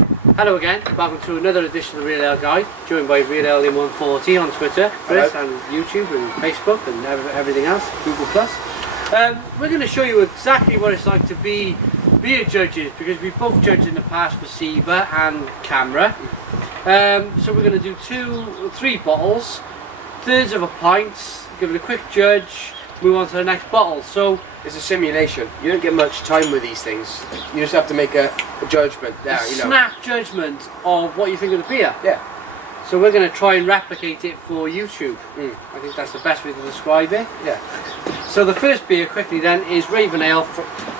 Hello again, welcome to another edition of the Real Ale Guide, joined by Real Ale in 140 on Twitter, Chris, and YouTube and Facebook and everything else, Google+. We're going to show you exactly what it's like to be beer judges, because we've both judged in the past for SIBA and Camera. So we're going to do 3 bottles, thirds of a pint, give it a quick judge, move on to the next bottle. So it's a simulation. You don't get much time with these things. You just have to make a judgment there, snap judgment of what you think of the beer. Yeah. So we're going to try and replicate it for YouTube. I think that's the best way to describe it. Yeah. So the first beer, quickly then, is Raven Ale.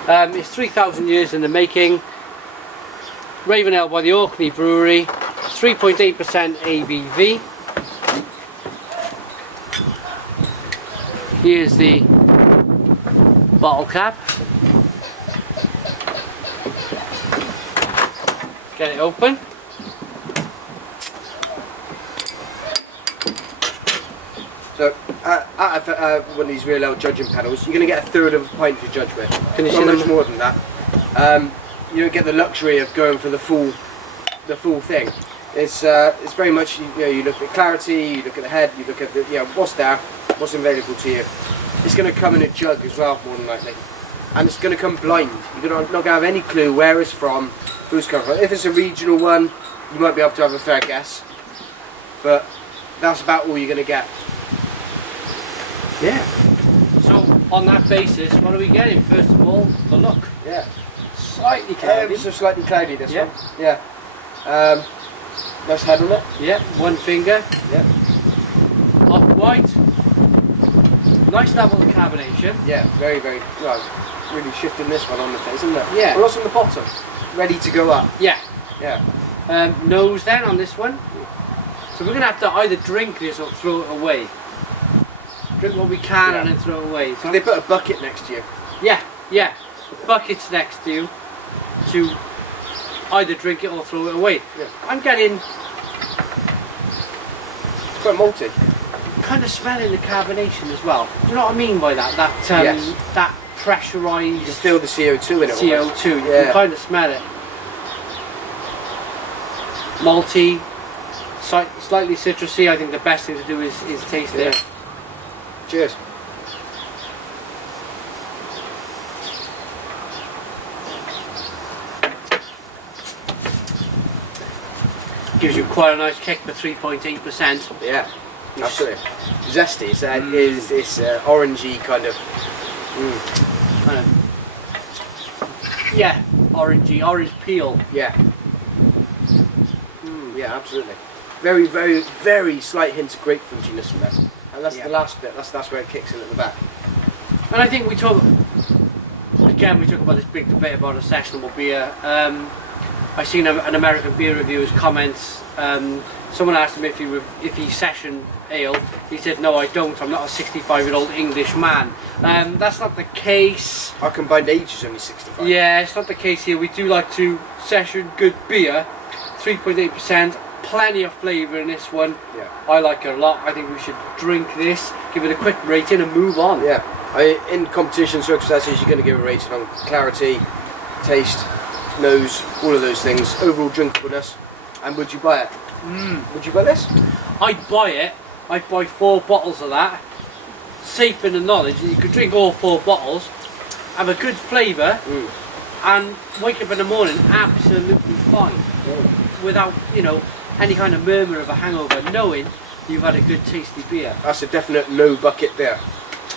It's 3,000 years in the making. Raven Ale by the Orkney Brewery, 3.8% ABV. Here's the bottle cap. Get it open. So, out of one of these Real Ale judging panels, you're going to get a third of a pint to judge with. Can you Not much more than that. You don't get the luxury of going for the full thing. It's very much, you look at clarity, you look at the head, you look at the, what's there, what's available to you. It's going to come in a jug as well, more than likely, and it's going to come blind. You're not going to have any clue where it's from, who's coming from. If it's a regional one, you might be able to have a fair guess, but that's about all you're going to get. Yeah. So on that basis, what are we getting? First of all, the look. Yeah. Slightly cloudy. It's slightly cloudy, this one. Yeah. Nice head on it. Yeah. One finger. Yeah. Off white. Nice level of carbonation. Yeah. Very, very. Well, really shifting this one on the face, isn't it? Yeah. Well, what's on the bottom? Ready to go up. Yeah. Yeah. Nose then on this one. So we're gonna have to either drink this or throw it away. Drink what we can and then throw it away. So they put a bucket next to you. Yeah. The bucket's next to you to either drink it or throw it away. Yeah. I'm getting. It's quite malty. Kind of smelling the carbonation as well. Do you know what I mean by that? That pressurised. You can feel the CO2 in it. CO2. You can kind of smell it. Malty, slightly citrusy. I think the best thing to do is taste it. Cheers. Gives you quite a nice kick for 3.8%. Yeah, absolutely. Zesty. It's orangey kind of. Yeah, orangey, orange peel. Yeah. Yeah, absolutely. Very, very, very slight hint of grapefruitiness in there. And that's the last bit. That's where it kicks in at the back. And I think we talk about this big debate about a sessionable beer. I seen an American beer reviewer's comments. Someone asked him if he session ale. He said, "No, I don't. I'm not a 65-year-old English man." That's not the case. Our combined age is only 65. Yeah, it's not the case here. We do like to session good beer. 3.8%. Plenty of flavour in this one. Yeah. I like it a lot. I think we should drink this, give it a quick rating and move on. Yeah. In competition circumstances, you're going to give a rating on clarity, taste, nose, all of those things, overall drinkableness. And would you buy it? Would you buy this? I'd buy it. I'd buy 4 bottles of that. Safe in the knowledge that you could drink all 4 bottles, have a good flavour, and wake up in the morning absolutely fine. Without, any kind of murmur of a hangover, knowing you've had a good tasty beer. That's a definite no bucket beer.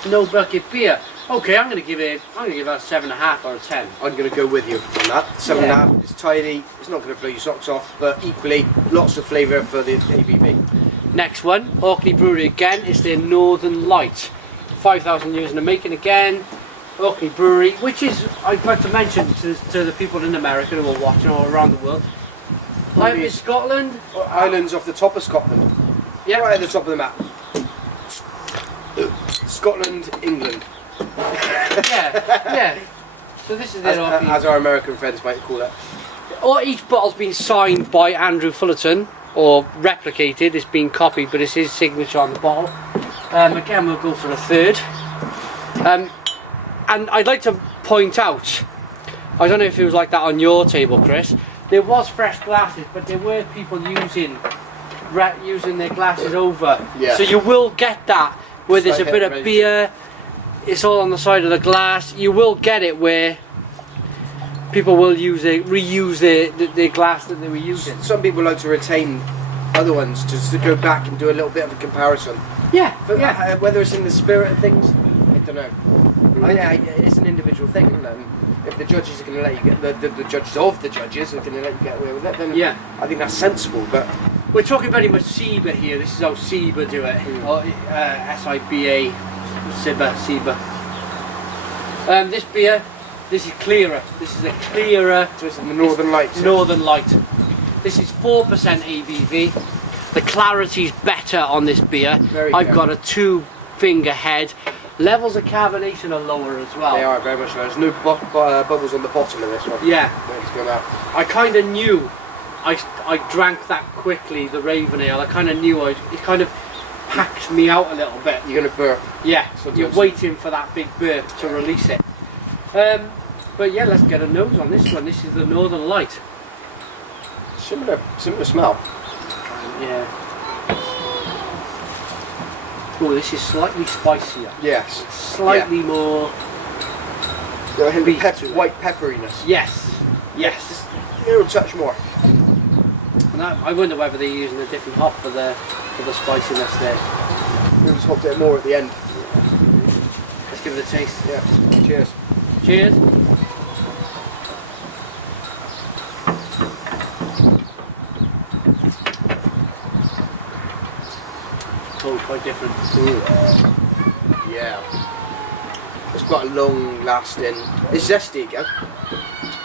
No bucket beer. Okay, I'm gonna give that a 7.5 or a 10. I'm gonna go with you on that. 7.5. It's tidy. It's not gonna blow your socks off, but equally lots of flavour for the ABV. Next one, Orkney Brewery again. It's their Northern Light. 5,000 years in the making again. Orkney Brewery, which is, I'd like to mention to the people in America who are watching or around the world. Like in Scotland. Islands off the top of Scotland. Yeah. Right at the top of the map. Scotland, England. yeah. So this is their Orkney. As our American friends might call it. Or each bottle's been signed by Andrew Fullerton, or replicated. It's been copied, but it's his signature on the bottle. Again, we'll go for a third. And I'd like to point out, I don't know if it was like that on your table, Chris, there was fresh glasses, but there were people using their glasses over. Yeah. So you will get that where there's a Slight bit hit of and beer. It's all on the side of the glass. You will get it where people will reuse their glass that they were using. Some people like to retain other ones just to go back and do a little bit of a comparison. Yeah, But yeah. whether it's in the spirit of things, I don't know. It's an individual thing, isn't it? And if the judges are going to let you get the judges of the judges are going to let you get away with it, then Yeah. I think that's sensible. But We're talking very much SIBA here. This is how SIBA do it. Or, SIBA, SIBA. This beer, this is clearer. This is a clearer. so it's in the Northern Lights. Northern Light. This is 4% ABV. The clarity's better on this beer. Very I've clear. got a 2-finger head. Levels of carbonation are lower as well. They are very much. There's no bubbles on the bottom of this one. Yeah. It's going out. I kind of knew. I drank that quickly, the Raven Ale. I kind of knew it kind of packed me out a little bit. You're going to burp. Yeah, Sometimes. you're waiting for that big burp to release it. But yeah, let's get a nose on this one. This is the Northern Light. Similar smell. Yeah. Oh, this is slightly spicier. Yes. Slightly more. Got a hint Beef of to it. white pepperiness. Yes. Yes. A little touch more. And I wonder whether they're using a different hop for the spiciness there. Maybe just hopped it more at the end. Let's give it a taste. Yeah. Cheers. Cheers. Oh, quite different. Yeah. It's quite a long lasting. It's zesty again,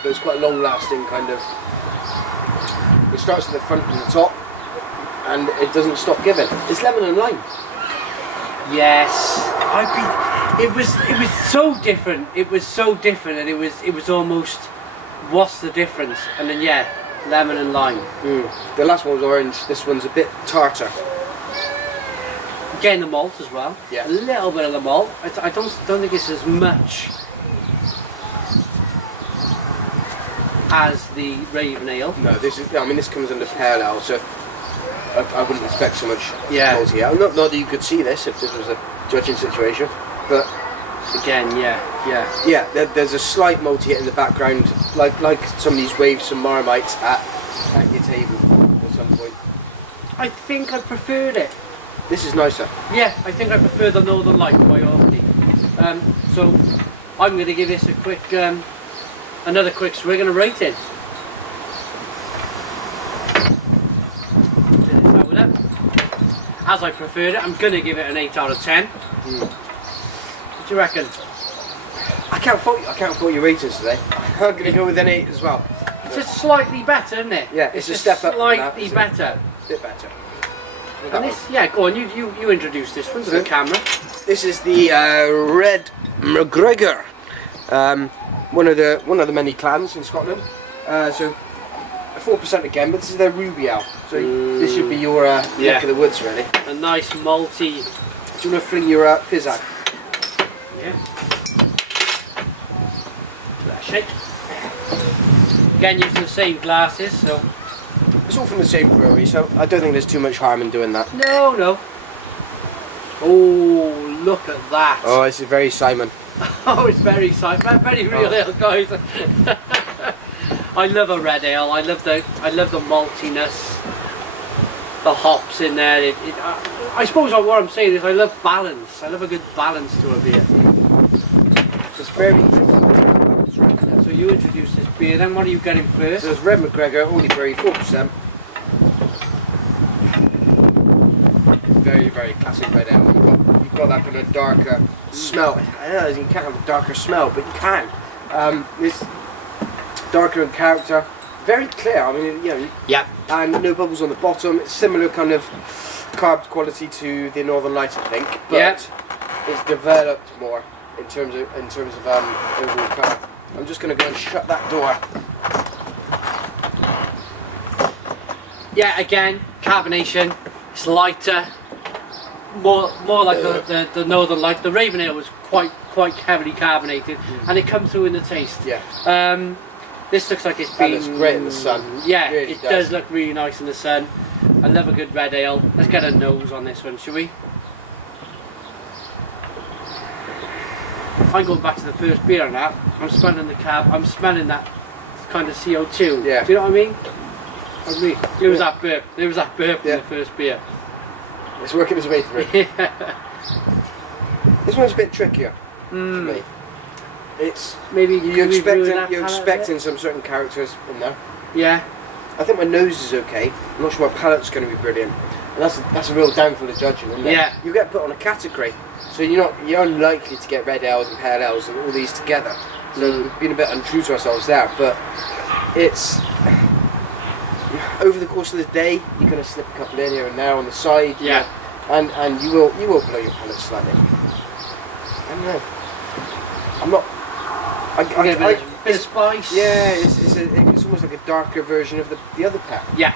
but it's quite a long lasting kind of. It starts at the front and the top, and it doesn't stop giving. It's lemon and lime. Yes. It was so different. It was so different, and it was almost, what's the difference? And then yeah, lemon and lime. The last one was orange. This one's a bit tartar. Again, the malt as well. Yeah. A little bit of the malt. I don't think it's as much as the Raven Ale. No, this is. I mean, this comes under pale ale, so I wouldn't expect so much Yeah. malty ale. Not that you could see this if this was a judging situation, but Again, yeah. yeah, there's a slight malty in the background, like somebody's waved some Marmite at your table at some point. I think I preferred it. This is nicer. Yeah, I think I prefer the Northern Light by Orkney. So I'm going to give this a quick, another quick swig and a rating. As I preferred it, I'm going to give it an 8 out of 10. What do you reckon? I can't fault your ratings today. I'm going to go with an 8 as well. It's just slightly better, isn't it? Yeah, it's a step up from that, Slightly isn't it? better. A bit better. And this, yeah, go on. You introduce this one to the camera. This is the red MacGregor, one of the many clans in Scotland. So 4% again, but this is their ruby ale. So this should be your neck of the woods, really. A nice malty. Do you want to fling your fizz out? Yeah. Give that a shake. Again, using the same glasses, so. It's all from the same brewery, so I don't think there's too much harm in doing that. No. Oh, look at that. Oh, this is very Simon. Oh, it's very very real ale, guys. I love a red ale. I love the maltiness, the hops in there. I suppose what I'm saying is I love balance. I love a good balance to a beer. It's very. So you introduce this beer, then what are you getting first? So it's red MacGregor, Orkney Brewery, 4%. Very, very classic red ale. You've got that kind of darker smell. I know you can't have a darker smell, but you can. It's darker in character, very clear. I mean, you know, Yeah. and no bubbles on the bottom. It's similar kind of carb quality to the Northern Lights, I think, but Yeah. it's developed more in terms of overall carb. I'm just going to go and shut that door. Yeah, again, carbonation. It's lighter, more like the Northern Light. The Raven Ale was quite heavily carbonated, and it comes through in the taste. Yeah. This looks like it's That been... looks great in the sun. Yeah, Really it does look really nice in the sun. I love a good red ale. Let's get a nose on this one, shall we? I'm going back to the first beer on that. I'm smelling the cab. I'm smelling that kind of CO2. Yeah. Do you know what I mean? There was that burp. There was that burp in Yeah. the first beer. It's working its way through. This one's a bit trickier for me. It's Maybe you're expecting palate some certain characters in there. Yeah. I think my nose is okay. I'm not sure my palate's going to be brilliant, and that's a real downfall of judging, isn't it? Yeah. You get put on a category, so you're unlikely to get red ales and pale ales and all these together. So we've been a bit untrue to ourselves there, but it's over the course of the day you're going to slip a couple in here and there on the side. Yeah. And you will blow your palate slightly. I don't know. I'm not. I get a bit of spice. Yeah, it's almost like a darker version of the other pack. Yeah.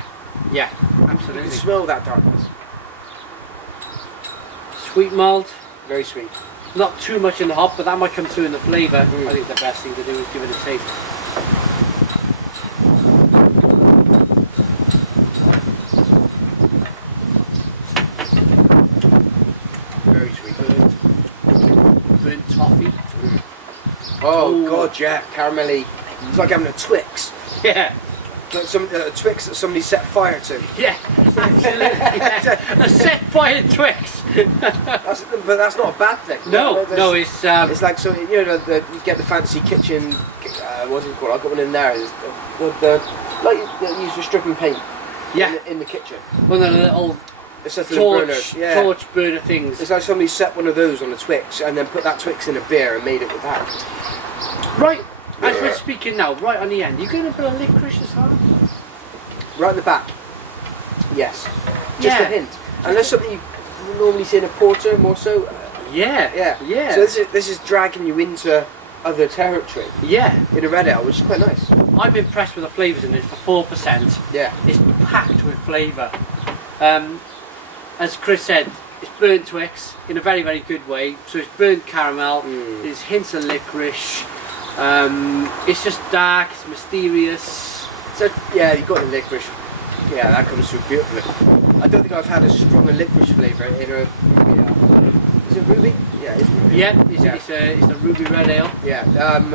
Yeah. You Absolutely. can smell that darkness. Sweet malt. Very sweet. Not too much in the hop, but that might come through in the flavour. I think the best thing to do is give it a taste. Very sweet. Burnt toffee. Oh Ooh. god, yeah, caramelly. It's like having a Twix. Yeah. Like a Twix that somebody set fire to. Yeah. Absolutely. Yeah. A set fire Twix. But that's not a bad thing. No, it's It's like, so you know, you get the fancy kitchen. What's it called? I've got one in there. It's the like you use for stripping paint. yeah. In the kitchen. One of the little It's just little burners. torch Yeah. torch burner things. It's like somebody set one of those on a Twix and then put that Twix in a beer and made it with that. Right. As we're speaking now, right on the end, you going to put a licorice as well? Right in the back. Yes. Just Yeah. a hint. And that's something you normally see in a porter more so. Yeah. Yeah. Yeah. So this is dragging you into other territory Yeah. in a red ale, which is quite nice. I'm impressed with the flavours in this for 4%. Yeah. It's packed with flavour. As Chris said, it's burnt Twix in a very, very good way. So it's burnt caramel, there's hints of licorice. It's just dark, it's mysterious. So yeah, you've got the licorice. Yeah, that comes through beautifully. I don't think I've had a stronger licorice flavour in a ruby ale. Is it ruby? Yeah, it's ruby. Yeah, it's a ruby red ale. Yeah.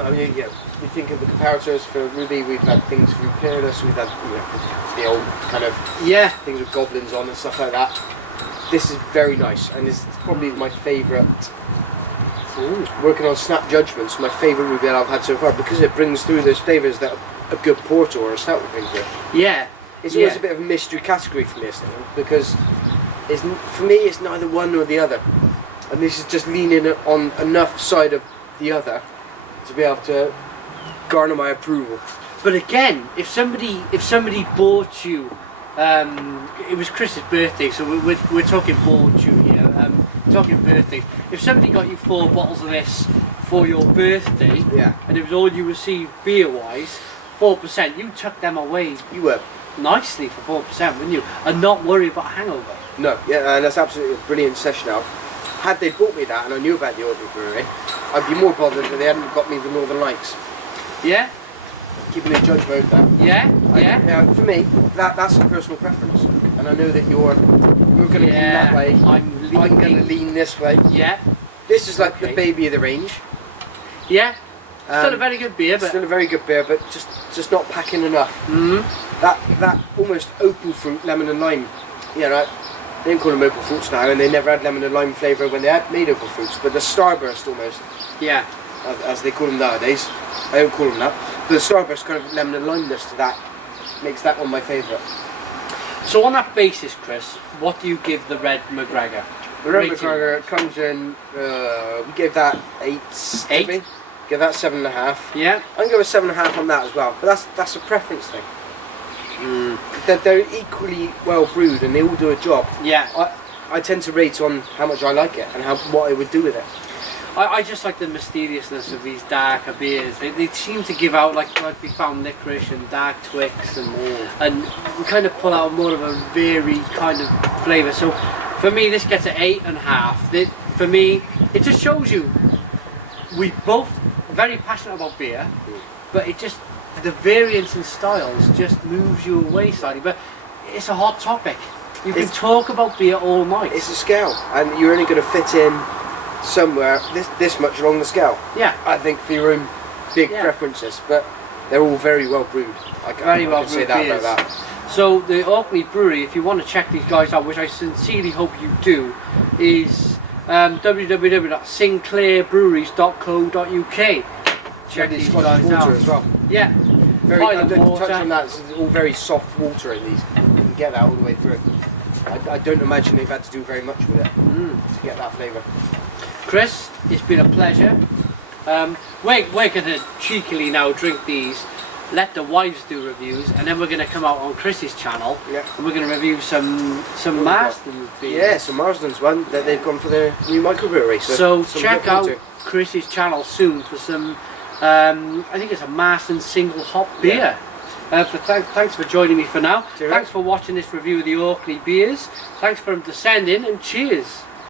I mean, yeah. We think of the comparators for ruby. We've had things through Peerless. We've had the old kind of things with goblins on and stuff like that. This is very nice, and it's probably my favourite. Working on snap judgments, my favourite ruby ale I've had so far because it brings through those flavours that a good porter or a stout would bring through. Yeah. It's always a bit of a mystery category for me, this thing, because for me it's neither one nor the other, and this is just leaning on enough side of the other to be able to garner my approval. But again, if somebody bought you, it was Chris's birthday, so we're talking bought you here, talking birthdays. If somebody got you 4 bottles of this for your birthday, and it was all you received beer-wise, 4%, you took them away. You were nicely for 4%, wouldn't you? And not worry about a hangover. No, yeah, and that's absolutely a brilliant session out. Had they bought me that and I knew about the Orkney Brewery, I'd be more bothered if they hadn't got me the Northern Lights. Yeah? Keeping a judge mode that. Yeah? For me, that's a personal preference. And I know that you're going to lean that way. I'm going to lean this way. Yeah. This is like the baby of the range. Yeah. Still a very good beer, but still a very good beer, but just not packing enough. That almost opal fruit, lemon and lime. Yeah, right. They didn't call them opal fruits now, and they never had lemon and lime flavour when they had made opal fruits. But the Starburst almost. Yeah. As they call them nowadays. I don't call them that. But the Starburst kind of lemon and limeness to that makes that one my favourite. So on that basis, Chris, what do you give the Red MacGregor? The Red MacGregor comes in. We gave that 8. 8. Did we? Give that 7.5. Yeah. I'm going to go 7.5 on that as well. But that's a preference thing. They're equally well brewed and they all do a job. Yeah. I tend to rate on how much I like it and what I would do with it. I just like the mysteriousness of these darker beers. They seem to give out like we found licorice and dark Twix and we kind of pull out more of a varied kind of flavour. So for me this gets an 8.5. For me it just shows you we both very passionate about beer, but the variance in styles just moves you away slightly. But it's a hot topic. You can talk about beer all night. It's a scale, and you're only going to fit in somewhere this much along the scale. Yeah. I think for your own big preferences, but they're all very well brewed. I can say that about that. So the Orkney Brewery, if you want to check these guys out, which I sincerely hope you do, is www.sinclairbreweries.co.uk. Check these guys water out as well. Yeah. I'm going to touch on that. It's all very soft water in these. You can get that all the way through. I don't imagine they've had to do very much with it to get that flavour. Chris, it's been a pleasure. We're going to cheekily now drink these, let the wives do reviews, and then we're going to come out on Chris's channel and we're going to review some Marston's beers. Yeah, some Marston's one that they've gone for the new microbrewery. So check out Chris's channel soon for some, I think it's a Marston single hop beer. So thanks for joining me for now. Cheers. Thanks for watching this review of the Orkney beers. Thanks for descending, and cheers.